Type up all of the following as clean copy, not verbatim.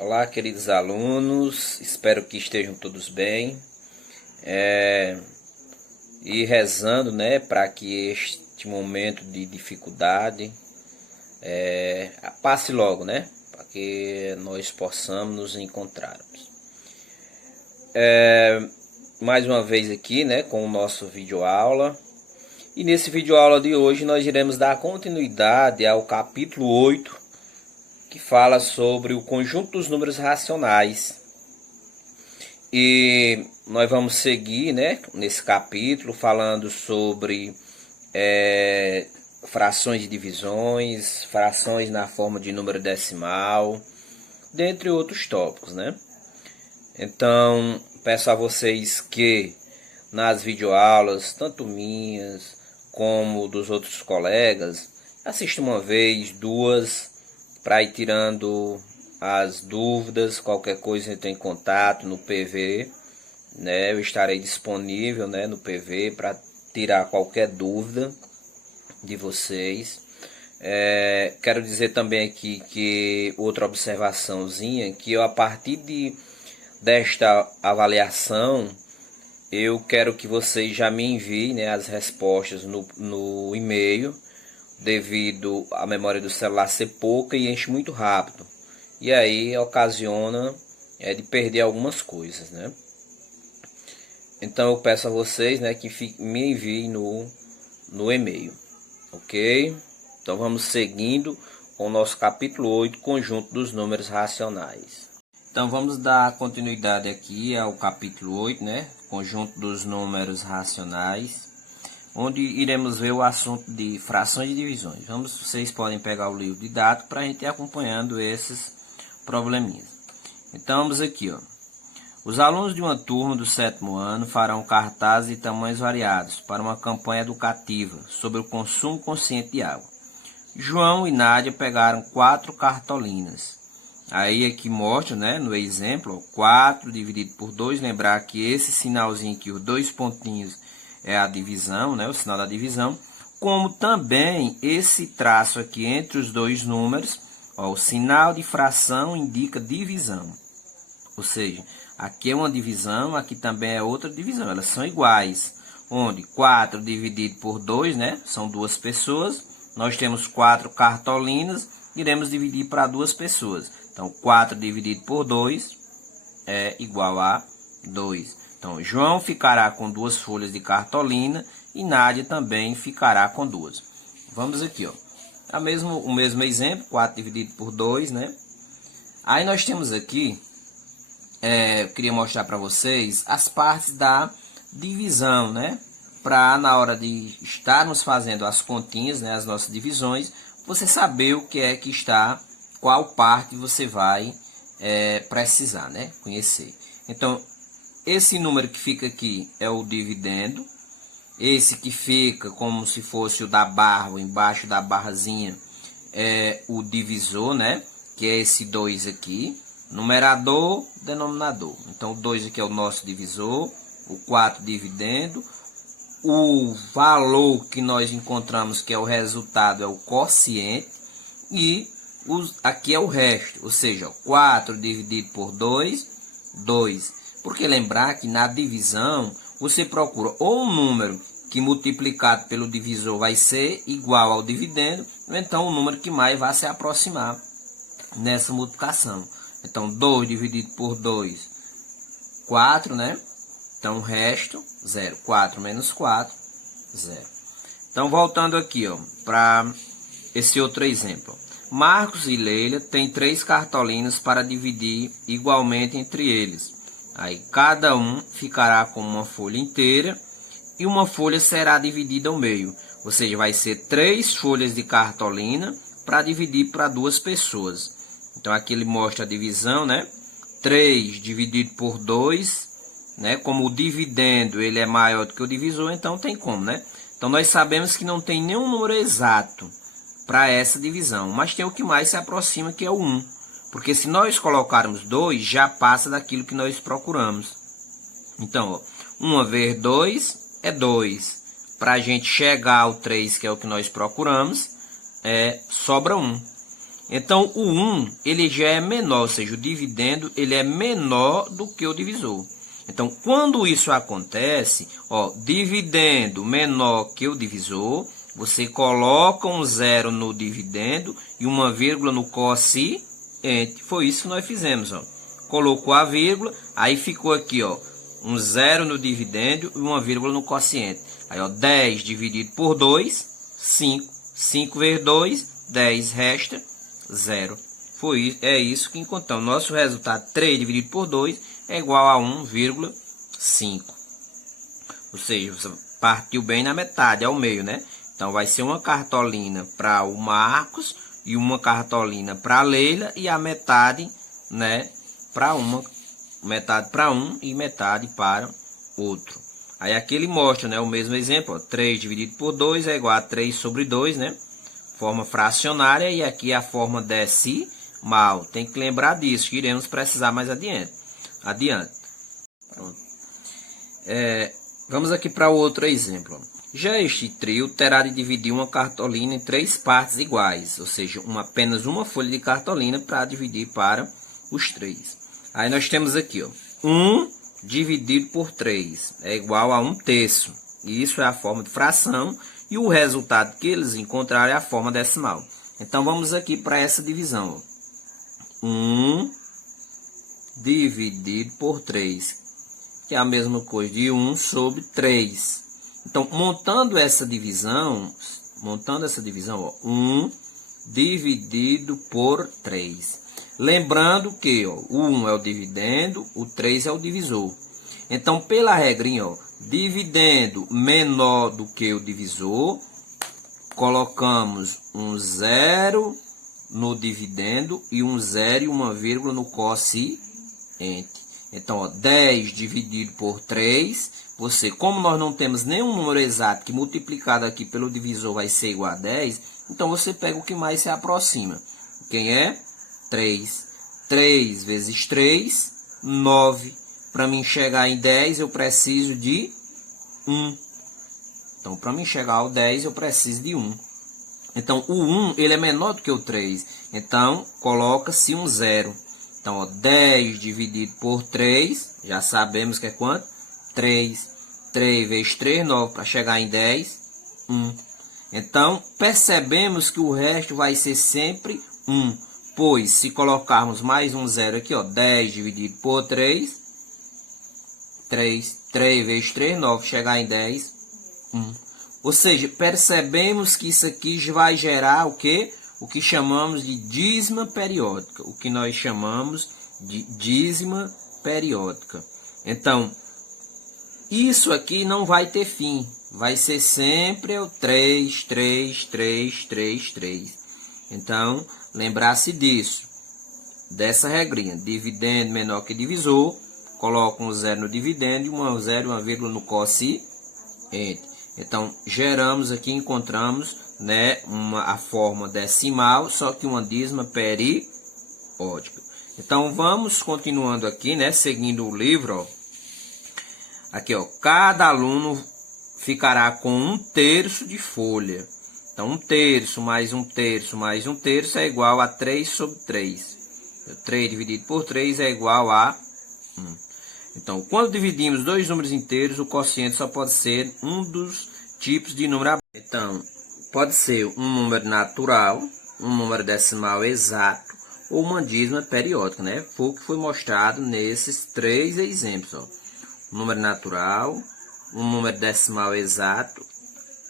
Olá, queridos alunos, espero que estejam todos bem e rezando, né, para que este momento de dificuldade passe logo, né, para que nós possamos nos encontrarmos. Mais uma vez aqui, né, com o nosso vídeo aula. E nesse vídeo aula de hoje nós iremos dar continuidade ao capítulo 8, que fala sobre o conjunto dos números racionais. E nós vamos seguir, né, nesse capítulo falando sobre frações de divisões, frações na forma de número decimal, dentre outros tópicos, né? Então, peço a vocês que nas videoaulas, tanto minhas como dos outros colegas, assistam uma vez, duas, para ir tirando as dúvidas. Qualquer coisa entre em contato no PV, né? Eu estarei disponível, né, no PV para tirar qualquer dúvida de vocês. Quero dizer também aqui que outra observaçãozinha, que eu, a partir desta avaliação, eu quero que vocês já me enviem, né, as respostas no e-mail, devido à memória do celular ser pouca e enche muito rápido. E aí ocasiona de perder algumas coisas, né? Então eu peço a vocês, né, que me enviem no e-mail, ok? Então vamos seguindo com o nosso capítulo 8, conjunto dos números racionais. Então vamos dar continuidade aqui ao capítulo 8, né? Conjunto dos números racionais, onde iremos ver o assunto de frações e divisões. Vocês podem pegar o livro didático para a gente ir acompanhando esses probleminhas. Então vamos aqui, ó. Os alunos de uma turma do 7º ano farão cartazes de tamanhos variados para uma campanha educativa sobre o consumo consciente de água. João e Nádia pegaram 4 cartolinas. Aí aqui mostra, né, no exemplo, ó, 4 dividido por 2, lembrar que esse sinalzinho aqui, os 2 pontinhos, é a divisão, né, o sinal da divisão, como também esse traço aqui entre os dois números, ó, o sinal de fração indica divisão. Ou seja, aqui é uma divisão, aqui também é outra divisão, elas são iguais. Onde 4 dividido por 2, né, são duas pessoas, nós temos 4 cartolinas, iremos dividir para duas pessoas. Então, 4 dividido por 2 é igual a 2. Então, João ficará com 2 folhas de cartolina e Nádia também ficará com 2. Vamos aqui, ó. O mesmo exemplo, 4 dividido por 2, né? Aí nós temos aqui, eu queria mostrar para vocês as partes da divisão, né? Para na hora de estarmos fazendo as continhas, né, as nossas divisões, você saber o que é que está, qual parte você vai precisar, né, conhecer. Então, esse número que fica aqui é o dividendo. Esse que fica como se fosse o da barra, ou embaixo da barrazinha, é o divisor, né, que é esse 2 aqui. Numerador, denominador. Então, o 2 aqui é o nosso divisor, o 4 dividendo. O valor que nós encontramos, que é o resultado, é o quociente. E aqui é o resto, ou seja, 4 dividido por 2, 2. Porque lembrar que na divisão, você procura ou um número que multiplicado pelo divisor vai ser igual ao dividendo, ou então o número que mais vai se aproximar nessa multiplicação. Então, 2 dividido por 2, 4, né? Então, o resto, 0. 4 menos 4, 0. Então, voltando aqui, ó, para esse outro exemplo. Marcos e Leila têm 3 cartolinas para dividir igualmente entre eles. Aí, cada um ficará com uma folha inteira e uma folha será dividida ao meio. Ou seja, vai ser 3 folhas de cartolina para dividir para 2 pessoas. Então, aqui ele mostra a divisão, né? 3 dividido por 2, né? Como o dividendo ele é maior do que o divisor, então tem como, né? Então, nós sabemos que não tem nenhum número exato para essa divisão, mas tem o que mais se aproxima, que é o 1. Porque se nós colocarmos 2, já passa daquilo que nós procuramos. Então, ó, 1 vezes 2 é 2. Para a gente chegar ao 3, que é o que nós procuramos, sobra 1. Então, o 1, ele já é menor, ou seja, o dividendo, ele é menor do que o divisor. Então, quando isso acontece, ó, dividendo menor que o divisor, você coloca um zero no dividendo e uma vírgula no quociente. Foi isso que nós fizemos, ó. Colocou a vírgula, aí ficou aqui, ó, um zero no dividendo e uma vírgula no quociente. Aí, ó, 10 dividido por 2, 5. 5 vezes 2, 10, resta 0. É isso que encontramos. Nosso resultado, 3 dividido por 2, é igual a 1,5. Ou seja, você partiu bem na metade, ao meio, né? Então, vai ser uma cartolina para o Marcos e uma cartolina para a Leila e a metade, né, para uma. Metade para um e metade para outro. Aí aqui ele mostra, né, o mesmo exemplo, ó, 3 dividido por 2 é igual a 3 sobre 2, né? Forma fracionária, e aqui a forma decimal. Tem que lembrar disso, que iremos precisar mais adiante. Pronto. Vamos aqui para outro exemplo. Já este trio terá de dividir uma cartolina em 3 partes iguais, ou seja, apenas uma folha de cartolina para dividir para os 3. Aí nós temos aqui, ó, 1 dividido por 3 é igual a 1/3. Isso é a forma de fração e o resultado que eles encontraram é a forma decimal. Então vamos aqui para essa divisão. Ó. 1 dividido por 3, que é a mesma coisa de 1 sobre 3. Então, montando essa divisão, ó, 1 dividido por 3. Lembrando que, ó, o 1 é o dividendo, o 3 é o divisor. Então, pela regrinha, ó, dividendo menor do que o divisor, colocamos um 0 no dividendo e um 0 e uma vírgula no quociente. Então, ó, 10 dividido por 3, como nós não temos nenhum número exato que multiplicado aqui pelo divisor vai ser igual a 10, então você pega o que mais se aproxima. Quem é? 3. 3 vezes 3, 9. Para mim chegar em 10, eu preciso de 1. Então, para mim chegar ao 10, eu preciso de 1. Então, o 1 ele é menor do que o 3. Então, coloca-se um 0. Então, ó, 10 dividido por 3, já sabemos que é quanto? 3. 3 vezes 3, 9. Para chegar em 10, 1. Então, percebemos que o resto vai ser sempre 1. Pois, se colocarmos mais um 0 aqui, ó, 10 dividido por 3, 3. 3 vezes 3, 9. Chegar em 10, 1. Ou seja, percebemos que isso aqui vai gerar o quê? O que chamamos de dízima periódica. O que nós chamamos de dízima periódica. Então, isso aqui não vai ter fim. Vai ser sempre o 3, 3, 3, 3, 3. Então, lembrar-se disso. Dessa regrinha. Dividendo menor que divisor. Coloca um 0 no dividendo e um 0 e uma vírgula no quociente. Então, geramos aqui, encontramos, né, a forma decimal, só que uma dízima periódica. Então, vamos continuando aqui, né, seguindo o livro, ó. Aqui, ó, cada aluno ficará com 1/3 de folha. Então, 1/3 mais 1/3 mais 1/3 é igual a 3 sobre 3. 3 dividido por 3 é igual a 1. Então, quando dividimos dois números inteiros, o quociente só pode ser um dos tipos de número abaixo. Então, pode ser um número natural, um número decimal exato ou uma dízima periódica, né? Foi o que foi mostrado nesses 3 exemplos, ó. Um número natural, um número decimal exato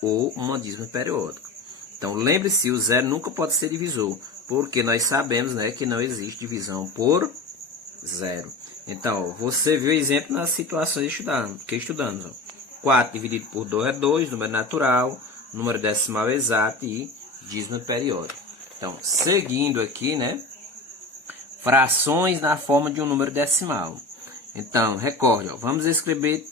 ou uma dízima periódica. Então, lembre-se, o 0 nunca pode ser divisor, porque nós sabemos, né, que não existe divisão por 0. Então, você viu o exemplo nas situações que estudamos. Ó. 4 dividido por 2 é 2, número natural, número decimal exato e dízima periódica. Então, seguindo aqui, né? Frações na forma de um número decimal. Então, recorde, ó, vamos escrever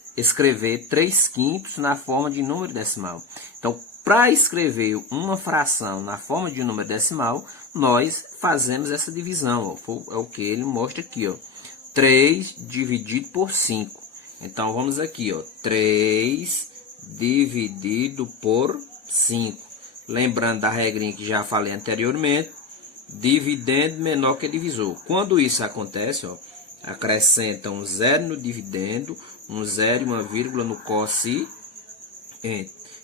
3/5 na forma de número decimal. Então, para escrever uma fração na forma de um número decimal, nós fazemos essa divisão. Ó, é o que ele mostra aqui, ó. 3 dividido por 5. Então, vamos aqui, ó. 3 dividido por 5. Lembrando da regrinha que já falei anteriormente. dividendo menor que divisor. Quando isso acontece, ó, acrescenta um zero no dividendo, um zero e uma vírgula no quociente.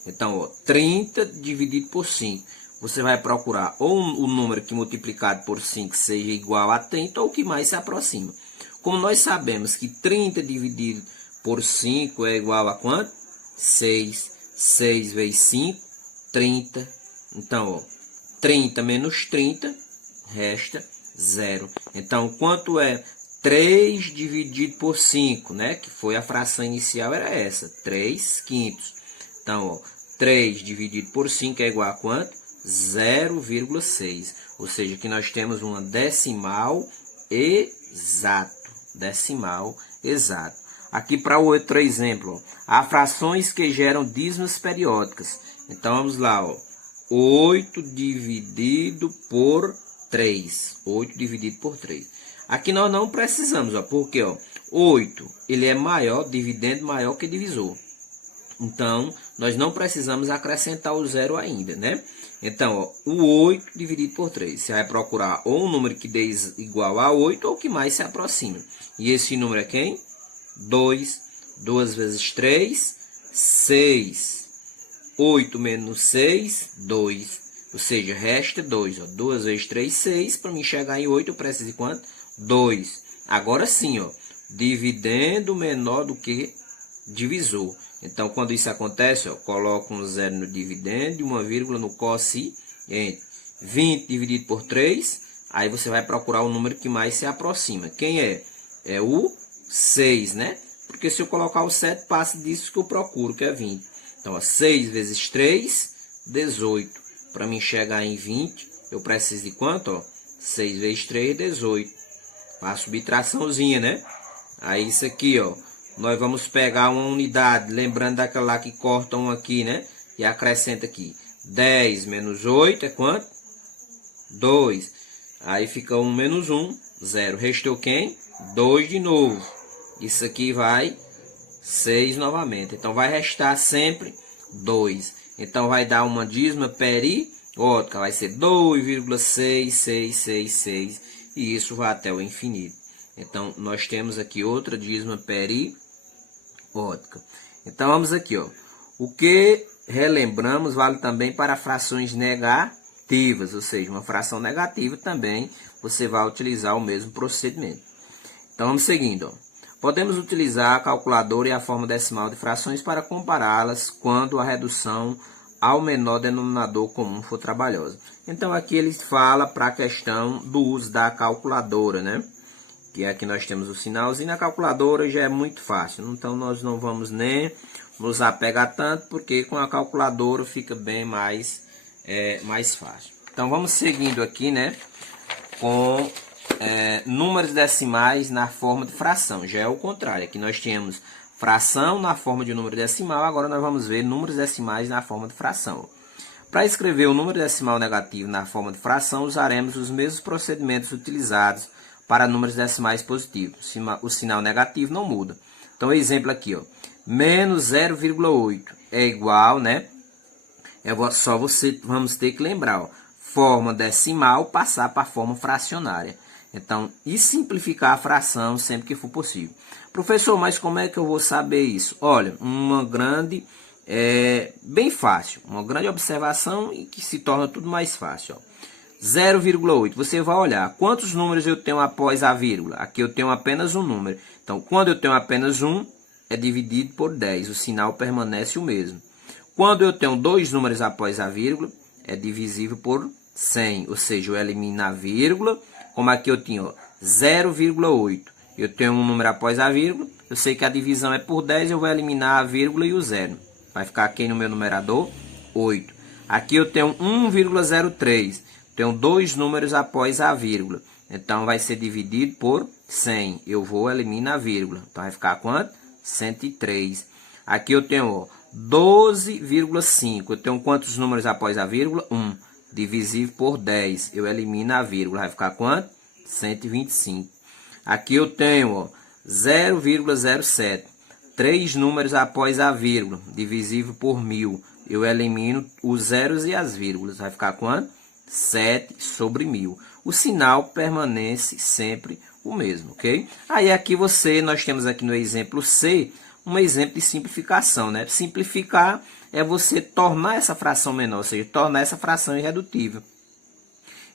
Então, ó, 30 dividido por 5. Você vai procurar ou o número que multiplicado por 5 seja igual a 30 ou que mais se aproxima. Como nós sabemos que 30 dividido por 5 é igual a quanto? 6. 6 vezes 5, 30. Então, ó, 30 menos 30, resta 0. Então, quanto é 3 dividido por 5, né? Que foi a fração inicial, era essa, 3 quintos. Então, ó, 3 dividido por 5 é igual a quanto? 0,6. Ou seja, que nós temos uma decimal exato. Decimal exato. Aqui para o outro exemplo, ó, há frações que geram dízimos periódicas. Então, vamos lá, ó. 8 dividido por 3. 8 dividido por 3. Aqui nós não precisamos, ó, porque ó, 8 ele é maior, dividendo maior que divisor. Então, nós não precisamos acrescentar o zero ainda, né? Então, ó, o 8 dividido por 3. Você vai procurar ou um número que dê igual a 8 ou que mais se aproxima. E esse número é quem? 2. 2 vezes 3, 6. 8 menos 6, 2. Ou seja, resta 2. Ó. 2 vezes 3, 6. Para mim chegar em 8, eu preciso de quanto? 2. Agora sim, ó, dividendo menor do que divisor. Então, quando isso acontece, ó, coloco um zero no dividendo e uma vírgula no quociente. 20 dividido por 3, aí você vai procurar o número que mais se aproxima. Quem é? É o 6, né? Porque se eu colocar o 7, passa disso que eu procuro, que é 20. Então, ó, 6 vezes 3, 18. Para mim chegar em 20, eu preciso de quanto? Ó? 6 vezes 3, 18. Para subtraçãozinha, né? Aí isso aqui, ó. Nós vamos pegar uma unidade, lembrando daquela lá que cortam aqui, né? E acrescenta aqui. 10 menos 8 é quanto? 2. Aí fica 1 menos 1, 0. Restou quem? 2 de novo. Isso aqui vai 6 novamente. Então, vai restar sempre 2. Então, vai dar uma dízima periódica. Vai ser 2,6666. E isso vai até o infinito. Então, nós temos aqui outra dízima periódica. Então, vamos aqui, ó. O que relembramos vale também para frações negativas, ou seja, uma fração negativa também você vai utilizar o mesmo procedimento. Então, vamos seguindo, ó. Podemos utilizar a calculadora e a forma decimal de frações para compará-las quando a redução ao menor denominador comum for trabalhosa. Então, aqui ele fala para a questão do uso da calculadora, né? Que aqui nós temos o sinalzinho, na calculadora já é muito fácil. Então, nós não vamos nem nos apegar tanto, porque com a calculadora fica bem mais fácil. Então, vamos seguindo aqui, né? Com números decimais na forma de fração. Já é o contrário. Aqui nós tínhamos fração na forma de número decimal. Agora nós vamos ver números decimais na forma de fração. Para escrever o número decimal negativo na forma de fração, usaremos os mesmos procedimentos utilizados para números decimais positivos. O sinal negativo não muda. Então, exemplo aqui, ó, menos 0,8 é igual, né? Vamos ter que lembrar, ó, forma decimal passar para a forma fracionária. Então, e simplificar a fração sempre que for possível. Professor, mas como é que eu vou saber isso? Olha, bem fácil, uma grande observação e que se torna tudo mais fácil, ó. 0,8, você vai olhar quantos números eu tenho após a vírgula. Aqui eu tenho apenas um número. Então, quando eu tenho apenas um, é dividido por 10. O sinal permanece o mesmo. Quando eu tenho dois números após a vírgula, é divisível por 100. Ou seja, eu elimino a vírgula. Como aqui eu tinha 0,8. Eu tenho um número após a vírgula. Eu sei que a divisão é por 10. Eu vou eliminar a vírgula e o zero. Vai ficar aqui no meu numerador 8. Aqui eu tenho 1,03. Tenho dois números após a vírgula. Então, vai ser dividido por 100. Eu vou eliminar a vírgula. Então, vai ficar quanto? 103. Aqui eu tenho 12,5. Eu tenho quantos números após a vírgula? 1. Divisível por 10. Eu elimino a vírgula. Vai ficar quanto? 125. Aqui eu tenho 0,07. 3 números após a vírgula. Divisível por 1000. Eu elimino os zeros e as vírgulas. Vai ficar quanto? 7 sobre 1000. o sinal permanece sempre o mesmo, ok? Aí aqui nós temos aqui no exemplo C, um exemplo de simplificação, né? Simplificar é você tornar essa fração menor, ou seja, tornar essa fração irredutível.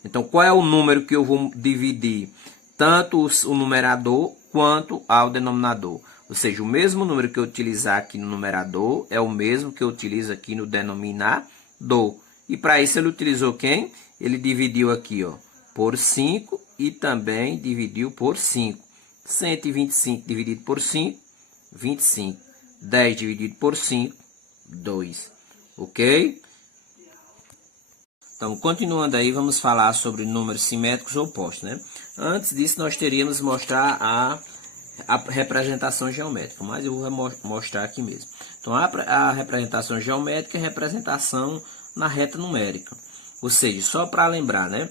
Então, qual é o número que eu vou dividir tanto o numerador quanto ao denominador? Ou seja, o mesmo número que eu utilizar aqui no numerador é o mesmo que eu utilizo aqui no denominador. E para isso ele utilizou quem? Ele dividiu aqui, ó, por 5 e também dividiu por 5. 125 dividido por 5, 25. 10 dividido por 5, 2. Ok? Então, continuando aí, vamos falar sobre números simétricos ou opostos, né? Antes disso, nós teríamos mostrar a representação geométrica, mas eu vou mostrar aqui mesmo. Então, a representação geométrica é a representação na reta numérica. Ou seja, só para lembrar, né?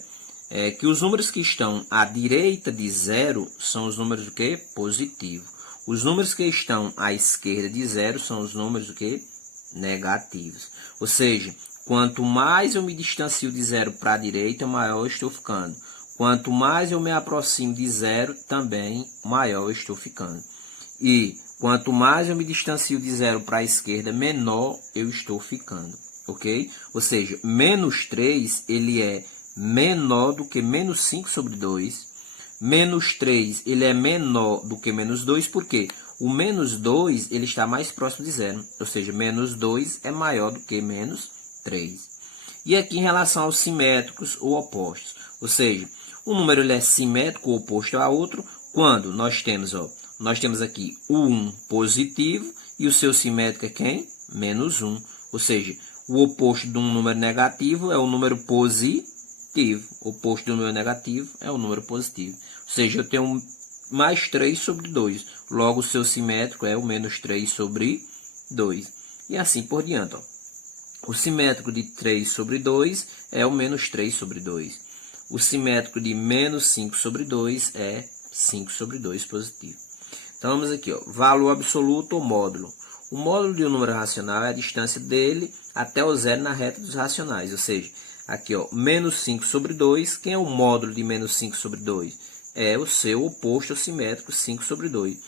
Que os números que estão à direita de zero são os números do que? Positivos. Os números que estão à esquerda de zero são os números do que? Negativos. Ou seja, quanto mais eu me distancio de zero para a direita, maior eu estou ficando. Quanto mais eu me aproximo de zero, também maior eu estou ficando. E quanto mais eu me distancio de zero para a esquerda, menor eu estou ficando. Ok? Ou seja, menos 3 ele é menor do que menos 5 sobre 2. Menos 3 ele é menor do que menos 2, por quê? O menos 2 ele está mais próximo de zero. Ou seja, menos 2 é maior do que menos 3. E aqui em relação aos simétricos ou opostos. Ou seja, um número ele é simétrico ou oposto a outro quando nós temos aqui o 1 positivo e o seu simétrico é quem? Menos 1. Ou seja, o oposto de um número negativo é o número positivo. O oposto do número negativo é o número positivo. Ou seja, eu tenho mais 3 sobre 2. Logo, o seu simétrico é o menos 3 sobre 2. E assim por diante. Ó. O simétrico de 3 sobre 2 é o menos 3 sobre 2. O simétrico de menos 5 sobre 2 é 5 sobre 2 positivo. Então, vamos aqui. Ó, valor absoluto ou módulo. O módulo de um número racional é a distância dele até o zero na reta dos racionais. Ou seja, aqui, ó, menos 5 sobre 2. Quem é o módulo de menos 5 sobre 2? É o seu oposto simétrico, 5 sobre 2.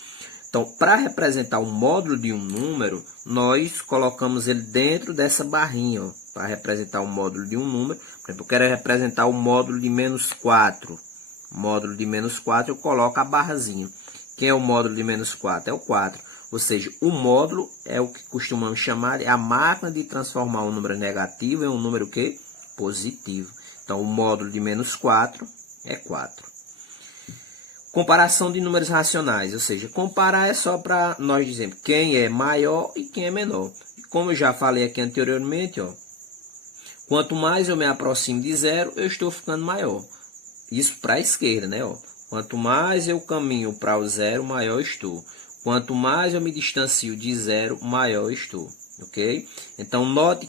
Então, para representar o módulo de um número, nós colocamos ele dentro dessa barrinha. Para representar o módulo de um número, por exemplo, eu quero representar o módulo de menos 4. Módulo de menos 4, eu coloco a barrazinha. Quem é o módulo de menos 4? É o 4. Ou seja, o módulo é o que costumamos chamar, é a máquina de transformar um número negativo em um número que? Positivo. Então, o módulo de menos 4 é 4. Comparação de números racionais, ou seja, comparar é só para nós dizermos quem é maior e quem é menor. Como eu já falei aqui anteriormente, ó, quanto mais eu me aproximo de zero, eu estou ficando maior. Isso para a esquerda, né? Ó. Quanto mais eu caminho para o zero, maior estou. Quanto mais eu me distancio de zero, maior estou. Ok? Então, note